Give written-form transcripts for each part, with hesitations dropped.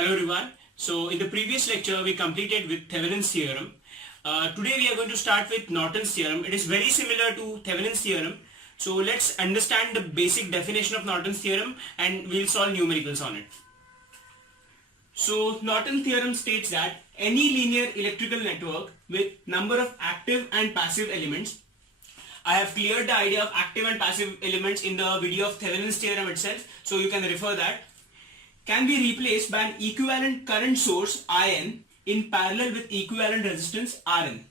Hello everyone. So in the previous lecture we completed with Thevenin's theorem. Today we are going to start with Norton's theorem. It is very similar to Thevenin's theorem. So let's understand the basic definition of Norton's theorem and we'll solve numericals on it. So Norton's theorem states that any linear electrical network with number of active and passive elements. I have cleared the idea of active and passive elements in the video of Thevenin's theorem itself, so you can refer that. Can be replaced by an equivalent current source IN in parallel with equivalent resistance RN.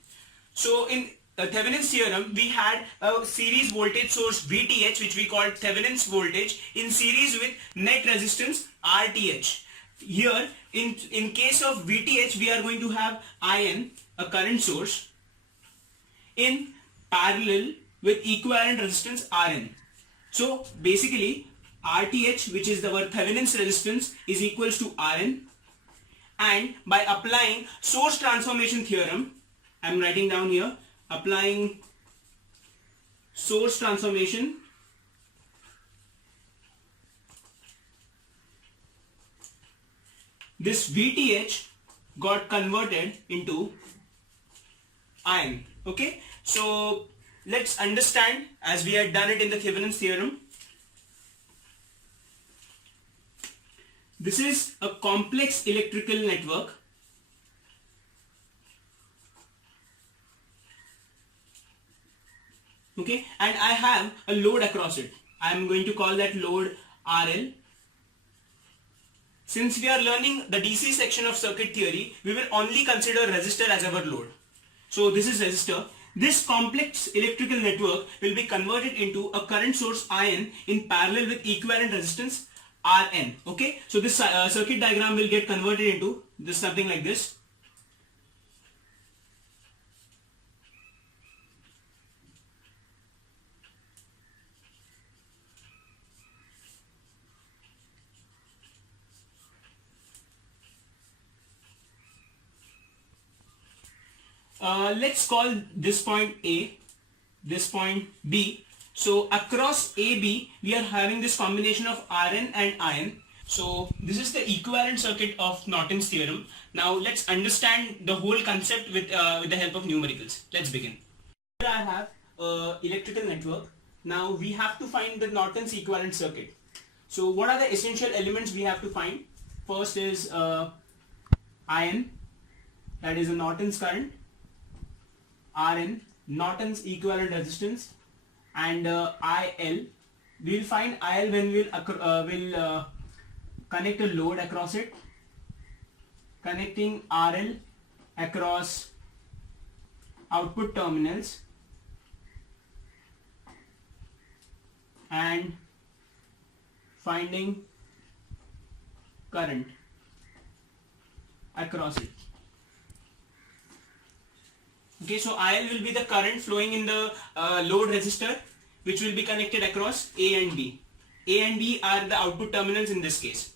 So in Thevenin's theorem we had a series voltage source VTH, which we called Thevenin's voltage, in series with net resistance RTH. Here in case of VTH we are going to have IN, a current source, in parallel with equivalent resistance Rn. So basically RTH, which is our Thevenin's resistance, is equals to Rn, and by applying source transformation theorem, I am writing down here, applying source transformation, this VTH got converted into IN. Okay, so let's understand as we had done it in the Thevenin's theorem. This is a complex electrical network. Okay, and I have a load across it. I am going to call that load RL. Since we are learning the DC section of circuit theory, we will only consider resistor as our load. So this is resistor. This complex electrical network will be converted into a current source IN in parallel with equivalent resistance Rn. Okay, so this circuit diagram will get converted into this, something like this. Let's call this point A, this point B. So across AB we are having this combination of Rn and IN. So this is the equivalent circuit of Norton's theorem. Now let's understand the whole concept with the help of numericals. Let's begin. Here I have electrical network. Now we have to find the Norton's equivalent circuit. So what are the essential elements we have to find? First is IN, that is a Norton's current, Rn, Norton's equivalent resistance, and IL. We will find IL when we will connect a load across it, connecting RL across output terminals and finding current across it. Okay, so IL will be the current flowing in the load resistor, which will be connected across A and B. A and B are the output terminals in this case.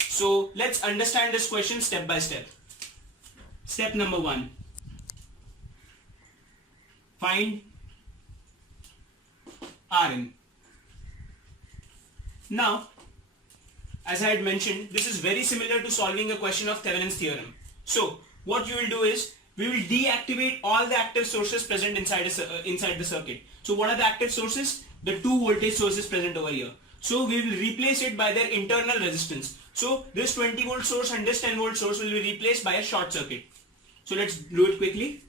So let's understand this question step by step. Step number 1. Find Rn. Now, as I had mentioned, this is very similar to solving a question of Thevenin's theorem. So what you will do is, we will deactivate all the active sources present inside the circuit. So what are the active sources? The two voltage sources present over here. So we will replace it by their internal resistance. So this 20 volt source and this 10 volt source will be replaced by a short circuit. So let's do it quickly.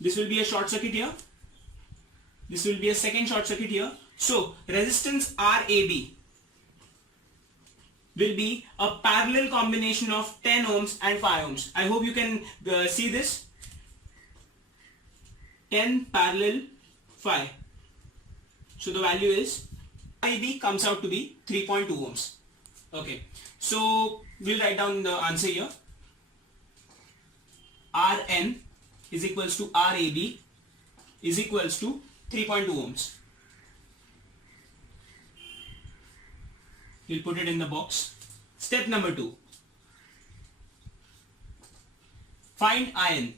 This will be a short circuit here. This will be a second short circuit here. So resistance RAB will be a parallel combination of 10 ohms and 5 ohms. I hope you can see this. 10 parallel 5. So the value is RAB comes out to be 3.2 ohms. Okay, so we'll write down the answer here. Rn is equals to RAB is equals to 3.2 ohms. We'll put it in the box. Step number 2. Find IN.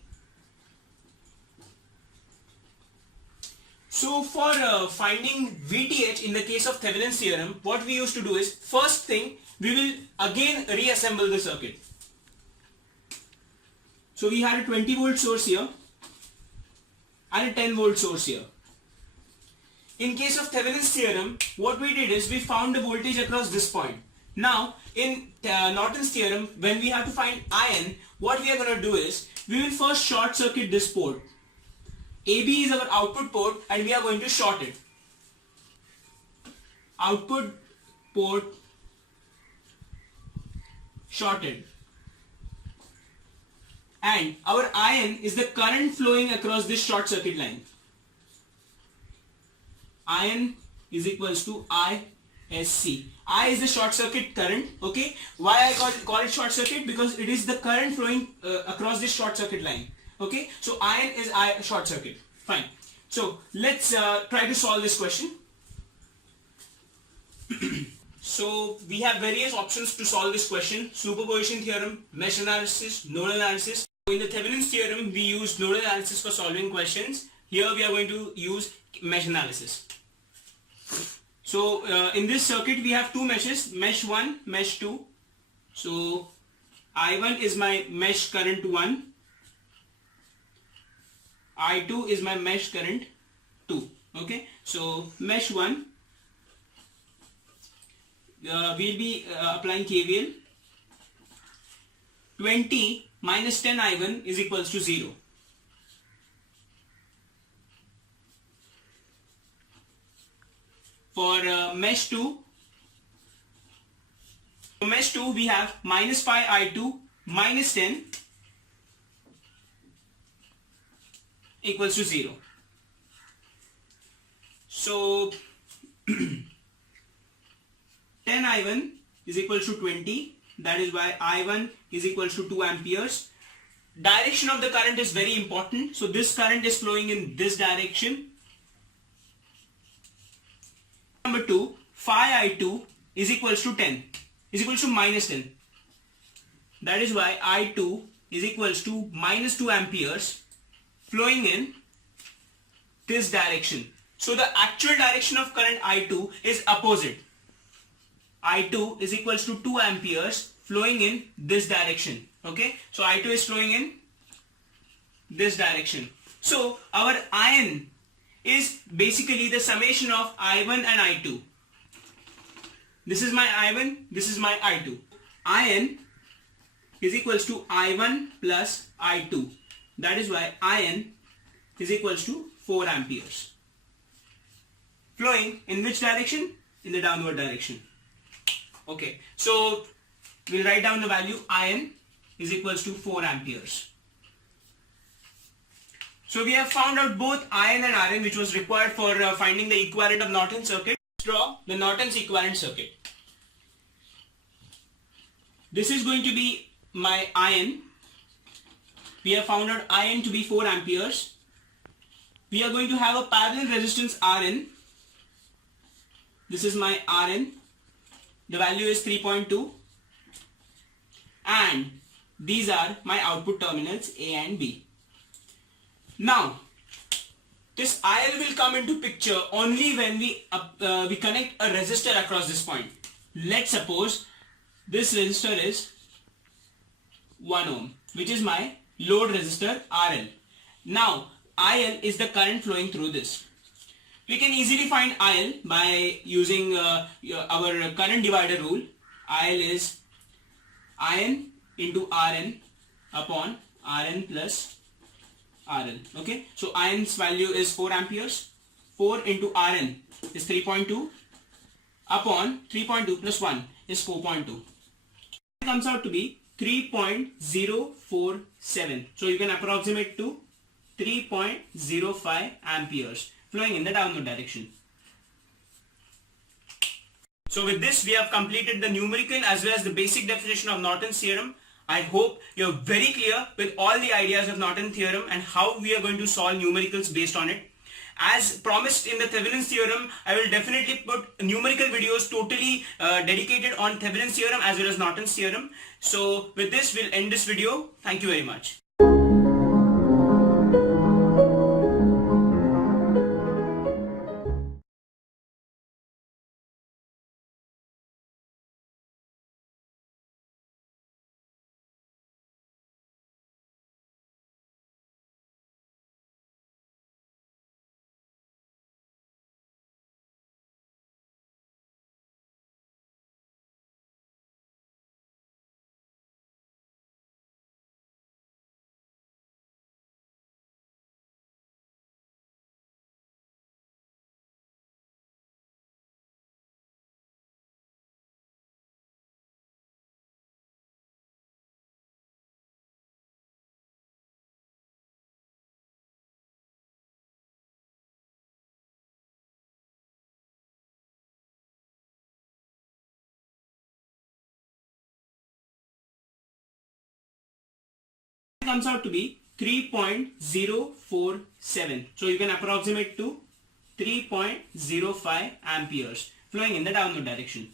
So for finding VTH in the case of Thevenin's theorem, what we used to do is, first thing, we will again reassemble the circuit. So we had a 20 volt source here and a 10 volt source here. In case of Thevenin's theorem, what we did is we found the voltage across this point. Now, in Norton's theorem, when we have to find IN, what we are going to do is, we will first short circuit this port. AB is our output port and we are going to short it. Output port shorted. And our IN is the current flowing across this short circuit line. IN is equals to ISC. I is the short circuit current. Okay. Why I call it short circuit? Because it is the current flowing across this short circuit line. Okay. So IN is I short circuit. Fine. So let's try to solve this question. So we have various options to solve this question: superposition theorem, mesh analysis, nodal analysis. In the Thevenin's theorem, we use nodal analysis for solving questions. Here we are going to use mesh analysis. So in this circuit we have two meshes, mesh 1, mesh 2. So I1 is my mesh current 1, I2 is my mesh current 2. Okay, so mesh 1, we'll be applying KVL. 20 minus 10 I1 is equals to 0. For mesh 2, we have minus 5 I2 minus 10 equals to 0. So 10 I1 is equals to 20. That is why I1 is equals to 2 amperes. Direction of the current is very important. So this current is flowing in this direction. Number 2, 5I2 is equals to 10, is equals to minus 10. That is why I2 is equals to minus 2 amperes flowing in this direction. So the actual direction of current I2 is opposite. I2 is equals to 2 amperes flowing in this direction. Okay, so I2 is flowing in this direction. So our IN is basically the summation of I1 and I2. This is my I1, this is my I2. IN is equals to I1 plus I2. That is why IN is equals to 4 amperes. Flowing in which direction? In the downward direction. Okay, so we'll write down the value. IN is equals to 4 amperes. So we have found out both IN and RN, which was required for finding the equivalent of Norton's circuit. Let's draw the Norton's equivalent circuit. This is going to be my IN. We have found out IN to be 4 amperes. We are going to have a parallel resistance RN. This is my RN. The value is 3.2. And these are my output terminals A and B. Now, this IL will come into picture only when we connect a resistor across this point. Let's suppose this resistor is 1 ohm, which is my load resistor RL. Now, IL is the current flowing through this. We can easily find IL by using our current divider rule. IL is IN into RN upon RN plus RL. Okay, so IN's value is 4 amperes. 4 into RN is 3.2 upon 3.2 plus 1 is 4.2. It comes out to be 3.047. So you can approximate to 3.05 amperes flowing in the downward direction. So with this, we have completed the numerical as well as the basic definition of Norton's theorem. I hope you're very clear with all the ideas of Norton's theorem and how we are going to solve numericals based on it. As promised in the Thevenin's theorem, I will definitely put numerical videos totally dedicated on Thevenin's theorem as well as Norton's theorem. So with this, we'll end this video. Thank you very much. comes out to be 3.047. So you can approximate to 3.05 amperes flowing in the downward direction.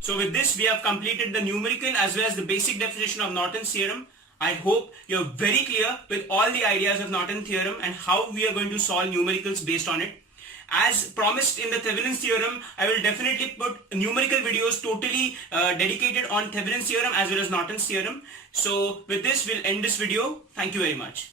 So with this, we have completed the numerical as well as the basic definition of Norton's theorem. I hope you're very clear with all the ideas of Norton's theorem and how we are going to solve numericals based on it. As promised in the Thevenin's theorem, I will definitely put numerical videos totally dedicated on Thevenin's theorem as well as Norton's theorem. So with this, we'll end this video. Thank you very much.